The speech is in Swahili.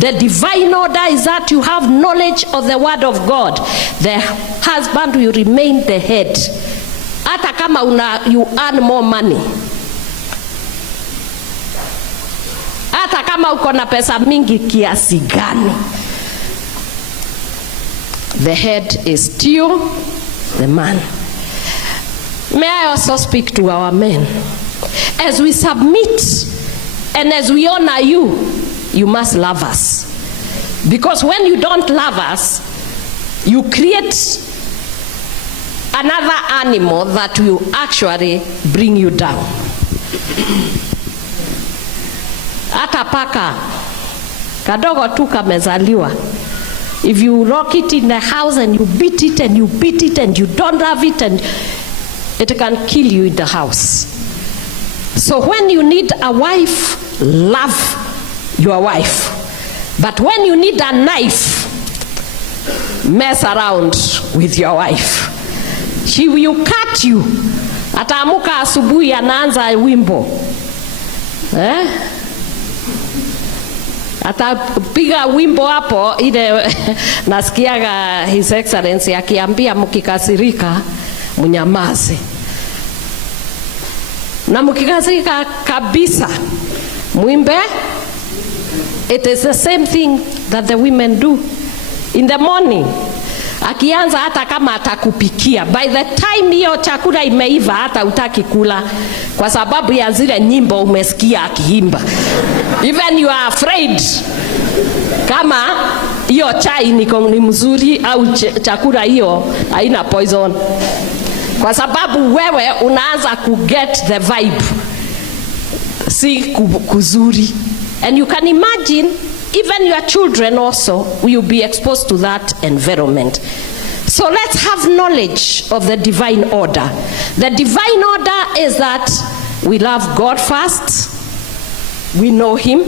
The divine order is that you have knowledge of the word of God. The husband will remain the head. Hata kama you earn more money. Hata kama uko na pesa mingi kiasi gani. The head is still the man. May I also speak to our men? As we submit and as we honor you, you must love us. Because when you don't love us, you create another animal that will actually bring you down. Hata paka kadogo tu kamezaliwa. If you lock it in the house and you beat it and you beat it and you don't love it, and it can kill you in the house. So when you need a wife, love your wife. But when you need a knife, mess around with your wife. She will cut you. Ataamuka asubuhi anaanza wimbo. Atapiga wimbo hapo ile nasikiaga His Excellency akiambia mkikasirika mnyamaze. Na mkikasirika kabisa mwimbe. It is the same thing that the women do in the morning. Akianza hata kama atakupikia, by the time hiyo chakula imeiva hata utaki kula kwa sababu ya zile nyimbo umesikia akiimba. Even you are afraid kama hiyo chai ni mzuri au chakula hiyo haina poison. Kwa sababu wewe unaanza get the vibe. Si kuzuri. And you can imagine even your children also will be exposed to that environment. So let's have knowledge of the divine order. The divine order is that we love God first. We know Him.